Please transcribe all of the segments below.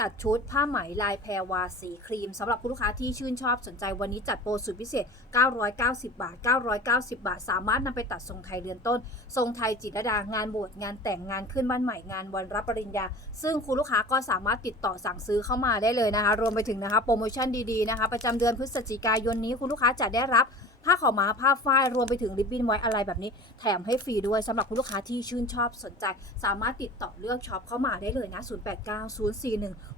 ตัดชุดผ้าไหมลายแพรวาสีครีมสำหรับผู้ลูกค้าที่ชื่นชอบสนใจวันนี้จัดโปรสุดพิเศษ 990 บาท 990 บาท สามารถนำไปตัดทรงไทยเรือนต้น ทรงไทยจิตรดางานบวชงานแต่งงานขึ้นบ้านใหม่งานวันรับปริญญา ซึ่งคุณลูกค้าก็สามารถติดต่อสั่งซื้อเข้ามาได้เลยนะคะ รวมไปถึงนะคะโปรโมชั่นดีๆนะคะ ประจำเดือนพฤศจิกายนนี้คุณลูกค้าจะได้รับ ผ้าขาวม้าผ้าฝ้ายรวมไปถึงริบบิ้นไว้อะไรแบบนี้ แถมให้ฟรีด้วยสำหรับคุณลูกค้าที่ชื่นชอบสนใจ สามารถติดต่อเลือกช็อปเข้ามาได้เลยนะ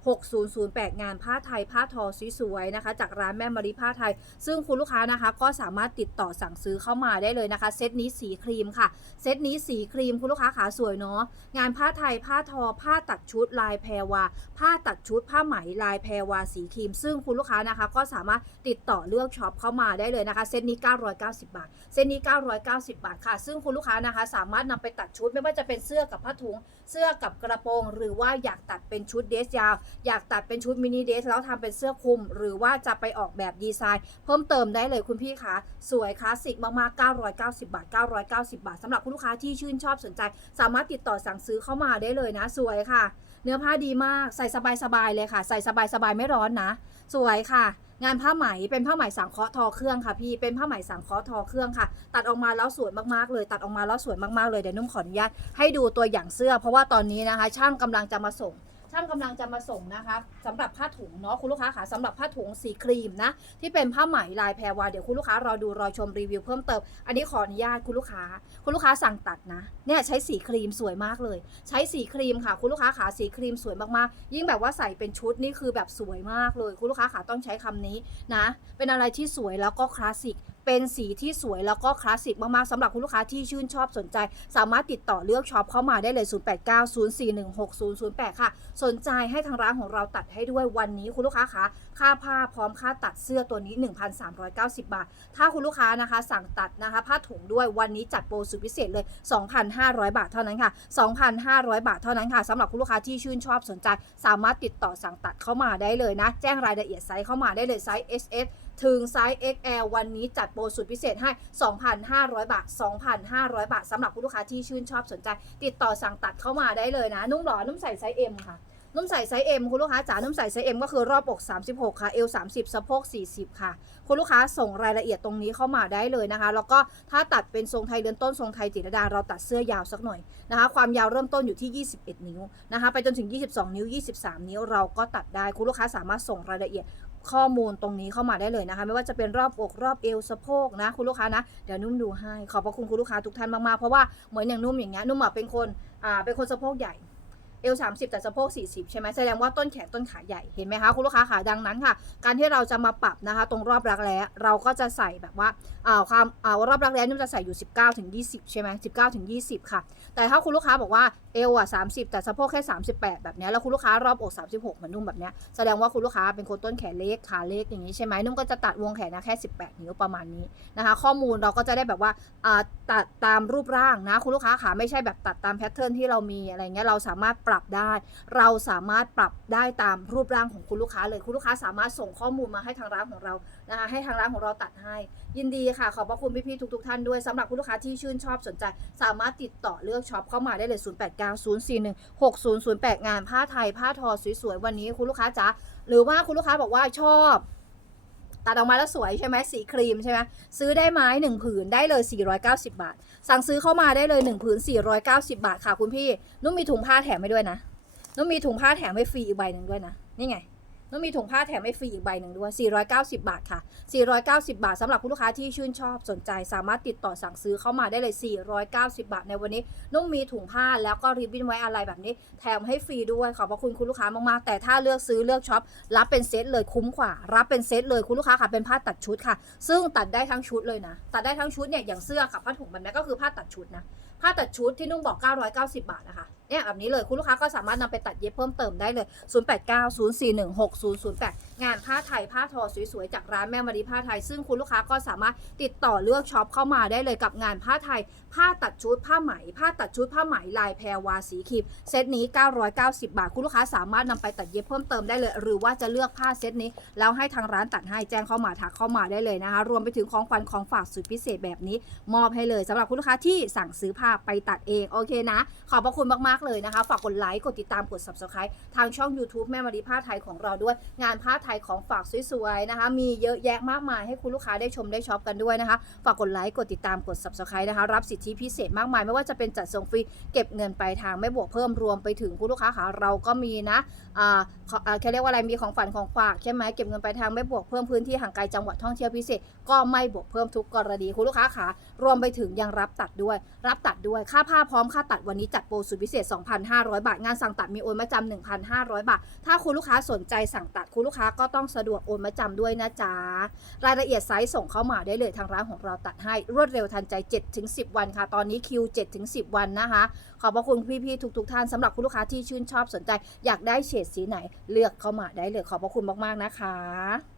0890416008 งานผ้าไทยผ้าทอสวยๆนะคะ จากร้านแม่มารีผ้าไทย ซึ่งคุณลูกค้านะคะ ก็สามารถติดต่อสั่งซื้อเข้ามาได้เลยนะคะ เซตนี้สีครีมค่ะ เซตนี้สีครีมคุณลูกค้าขาสวยเนาะงานผ้าไทยผ้าทอ ผ้าตัดชุดลายแพรวาผ้าตัดชุดผ้าไหมลายแพรวาสีครีม ซึ่งคุณลูกค้านะคะ ก็สามารถติดต่อเลือกช็อปเข้ามาได้เลยนะคะ เซตนี้990 บาทเซตนี้ 990 บาทค่ะ ซึ่งคุณลูกค้านะคะ สามารถนำไปตัดชุดไม่ว่าจะเป็นเสื้อกับผ้าถุง เสื้อกับกระโปรง หรือว่าอยากตัดเป็นชุดเดรสยาว อยากตัดเป็นชุดมินิเดรสแล้วทำเป็นเสื้อคลุม หรือว่าจะไปออกแบบดีไซน์ เพิ่มเติมได้เลยคุณพี่คะสวยคลาสสิกมากๆ 990 บาท 990 บาทสำหรับคุณลูกค้าที่ชื่นชอบสนใจ สามารถติดต่อสั่งซื้อเข้ามาได้เลยนะ สวยค่ะ เนื้อผ้าดีมากใส่สบายๆเลยค่ะ ใส่สบายๆไม่ร้อนนะ สวยค่ะ งานผ้าไหมเป็นผ้าไหมสังเคราะห์ทอเครื่องค่ะพี่เป็นผ้าไหมสังเคราะห์ทอเครื่องค่ะ ตัดออกมาแล้วสวยมากๆเลย ตัดออกมาแล้วสวยมากๆเลยเดี๋ยวนุ่มขออนุญาตให้ดูตัวอย่างเสื้อ เพราะว่าตอนนี้นะคะ ช่างกำลังจะมาส่ง ช่างกำลังจะมาส่งนะคะสำหรับผ้าถุงเนาะคุณลูกค้าค่ะสำหรับผ้าถุงสีครีมนะ ที่เป็นผ้าไหมลายแพรวาเดี๋ยวคุณลูกค้ารอดูรอชมรีวิวเพิ่มเติมอันนี้ขออนุญาตคุณลูกค้า คุณลูกค้าสั่งตัดนะเนี่ยใช้สีครีมสวยมากเลย ใช้สีครีมค่ะ คุณลูกค้าขาสีครีมสวยมากๆ ยิ่งแบบว่าใส่เป็นชุดนี่คือแบบสวยมากเลย คุณลูกค้าขาต้องใช้คำนี้นะ เป็นอะไรที่สวยแล้วก็คลาสสิก เป็นสีที่สวยแล้วก็คลาสสิกมากๆสำหรับคุณลูกค้าที่ชื่นชอบสนใจ สามารถติดต่อเลือกช็อปเข้ามาได้เลย 0890416008 ค่ะ สนใจให้ทางร้านของเราตัดให้ด้วยวันนี้คุณลูกค้าคะค่าผ้าพร้อมค่าตัดเสื้อตัวนี้ 1,390 บาท ถ้าคุณลูกค้านะคะ สั่งตัดนะคะ ผ้าถุงด้วยวันนี้จัดโปรสุดพิเศษเลย 2,500 บาทเท่านั้นค่ะ 2,500 บาทเท่านั้นค่ะสำหรับคุณลูกค้าที่ชื่นชอบสนใจ สามารถติดต่อสั่งตัดเข้ามาได้เลยนะ แจ้งรายละเอียดไซส์เข้ามาได้เลยไซส์ S S ถึงไซส์ XL วันนี้จัดโปรสุดพิเศษให้ 2,500 บาท 2,500 บาทสำหรับคุณลูกค้าที่ชื่นชอบสนใจ ติดต่อสั่งตัดเข้ามาได้เลยนะ นุ่มหรอ นุ่มใส่ไซส์ M ค่ะ นุ่มใส่ไซส์ M คุณลูกค้าจ๋า นุ่มใส่ไซส์ M ก็คือรอบอก 36 ค่ะ เอว 30 สะโพก 40 ค่ะ คุณลูกค้าส่งรายละเอียดตรงนี้เข้ามาได้เลยนะคะ แล้วก็ถ้าตัดเป็นทรงไทยเดือนต้นทรงไทยจิตรดา เราตัดเสื้อยาวสักหน่อยนะคะ ความยาวเริ่มต้นอยู่ที่ 21 นิ้วนะคะ ไปจนถึง 22 นิ้ว 23 นิ้ว เราก็ตัดได้ คุณลูกค้าสามารถส่งรายละเอียด ข้อมูลตรงนี้เข้ามาได้เลยนะคะ ไม่ว่าจะเป็นรอบอกรอบเอวสะโพกนะ คุณลูกค้านะเดี๋ยวนุ่มดูให้ขอบพระคุณคุณลูกค้าทุกท่านมากๆเพราะว่าเหมือนอย่างนุ่มอย่างเงี้ยนุ่มอะเป็นคนอ่าเป็นคนสะโพกใหญ่เอว30แต่สะโพก40ใช่ไหมแสดงว่าต้นแขนต้นขาใหญ่เห็นไหมคะคุณลูกค้าขาดังนั้นค่ะ การที่เราจะมาปรับนะคะ ตรงรอบรักแร้เราก็จะใส่แบบว่าอ่าความอ่ารอบรักแร้นุ่มจะใส่อยู่19ถึง20ใช่ไหม19ถึง20ค่ะ แต่ถ้าคุณลูกค้าบอกว่าเอวอะ30แต่สะโพกแค่38แบบนี้แล้วคุณลูกค้ารอบอก36เหมือนนุ่มแบบนี้แสดงว่าคุณลูกค้าเป็นคนต้นแขนเล็กขาเล็กอย่างนี้ใช่ไหมนุ่มก็จะตัดวงแขนนะแค่18นิ้วประมาณนี้นะคะ ข้อมูลเราก็จะได้แบบว่าตัดตามรูปร่างนะคุณลูกค้าขาไม่ใช่แบบตัดตามแพทเทิร์นที่เรามีอะไรเงี้ยเราสามารถปรับได้ เราสามารถปรับได้ตามรูปร่างของคุณลูกค้าเลยคุณลูกค้าสามารถส่งข้อมูลมาให้ทางร้านของเรา นะคะให้ทางร้านของเราตัดให้ ยินดีค่ะ ขอบพระคุณพี่ๆทุกๆท่านด้วยสำหรับคุณลูกค้าที่ชื่นชอบสนใจ สามารถติดต่อเลือกช็อปเข้ามาได้เลย 0890416008 งานผ้าไทยผ้าทอสวยๆวันนี้คุณลูกค้าจ๋าหรือว่าคุณลูกค้าบอกว่าชอบตัดออกมาแล้วสวยใช่ไหมสีครีมใช่ไหมซื้อได้ไหมหนึ่งผืนได้เลย 490 บาท สั่งซื้อเข้ามาได้เลย1ผืน490 บาทค่ะคุณพี่นุ่มมีถุงผ้าแถมให้ด้วยนะนุ่มมีถุงผ้าแถมให้ฟรีอีกใบหนึ่งด้วยนะนี่ไง นุ่มมีถุงผ้าแถมให้ฟรีอีกใบหนึ่งด้วย 490 บาทค่ะ 490 บาทสำหรับคุณลูกค้าที่ชื่นชอบสนใจ สามารถติดต่อสั่งซื้อเข้ามาได้เลย 490 บาทในวันนี้ นุ่มมีถุงผ้าแล้วก็ริบบิ้นไว้อะไรแบบนี้ แถมให้ฟรีด้วย ขอบพระคุณคุณลูกค้ามากๆ แต่ถ้าเลือกซื้อเลือกช็อป รับเป็นเซตเลยคุ้มกว่า รับเป็นเซตเลยคุณลูกค้าค่ะ เป็นผ้าตัดชุดค่ะ ซึ่งตัดได้ทั้งชุดเลยนะ ตัดได้ทั้งชุดเนี่ย อย่างเสื้อกับผ้าถุงแบบนี้ก็คือผ้าตัดชุดนะ ผ้าตัดชุดที่นุ่งบอก 990 บาทนะคะ เนี่ยแบบนี้เลยคุณลูกค้าก็สามารถนำไปตัดเย็บเพิ่มเติมได้เลย 0890416008 งานผ้าไทยผ้าทอสวยๆ จากร้านแม่มารีผ้าไทย ซึ่งคุณลูกค้าก็สามารถติดต่อเลือกช็อปเข้ามาได้เลยกับงานผ้าไทย ผ้าตัดชุดผ้าไหม ผ้าตัดชุดผ้าไหมลายแพรวาสีครีมเซตนี้ 990 บาท คุณลูกค้าสามารถนำไปตัดเย็บเพิ่มเติมได้เลย หรือว่าจะเลือกผ้าเซตนี้แล้วให้ทางร้านตัดให้แจ้งเข้ามาทักเข้ามาได้เลยนะคะ รวมไปถึงของขวัญของฝากสุดพิเศษแบบนี้ มอบให้เลยสำหรับคุณลูกค้าที่สั่งซื้อผ้าไปตัดเองโอเคนะ ขอบพระคุณมากๆเลยนะคะ ฝากกดไลค์ กดติดตาม กด subscribe ทางช่อง YouTube แม่มารีผ้าไทยของเราด้วย งานผ้าไทยของฝากสวยๆนะคะ มีเยอะแยะมากมายให้คุณลูกค้าได้ชมได้ช็อปกันด้วยนะคะ ฝากกดไลค์ กดติดตาม กด subscribe นะคะ รับสิทธิพิเศษมากมาย ไม่ว่าจะเป็นจัดส่งฟรี เก็บเงินปลายทางไม่บวกเพิ่มรวมไปถึงคุณลูกค้าค่ะเราก็มีนะอ่าอ่าเขาเรียกว่าอะไร มีของฝันของฝากใช่ไหมเก็บเงินปลายทางไม่บวกเพิ่มพื้นที่ห่างไกลจังหวัดท่องเที่ยวพิเศษ ก็ไม่บวกเพิ่มทุกกรณีคุณลูกค้าค่ะรวมไปถึงยังรับตัดด้วย รับตัดด้วย ค่าผ้าพร้อมค่าตัดวันนี้จัดโปรสุดพิเศษ2,500 บาท งานสั่งตัดมีโอนมาจำ1,500 บาท ถ้าคุณลูกค้าสนใจสั่งตัดคุณลูกค้าก็ต้องสะดวกโอนมาจำด้วยนะจ๊ะ รายละเอียดไซส์ส่งเข้ามาได้เลยทางร้านของเราตัดให้รวดเร็วทันใจ 7-10 วันค่ะ ตอนนี้คิว 7-10 วันนะคะ ขอบพระคุณพี่ๆทุกๆท่านสำหรับคุณลูกค้าที่ชื่นชอบสนใจ อยากได้เฉดสีไหนเลือกเข้ามาได้เลยขอบพระคุณมากๆนะคะ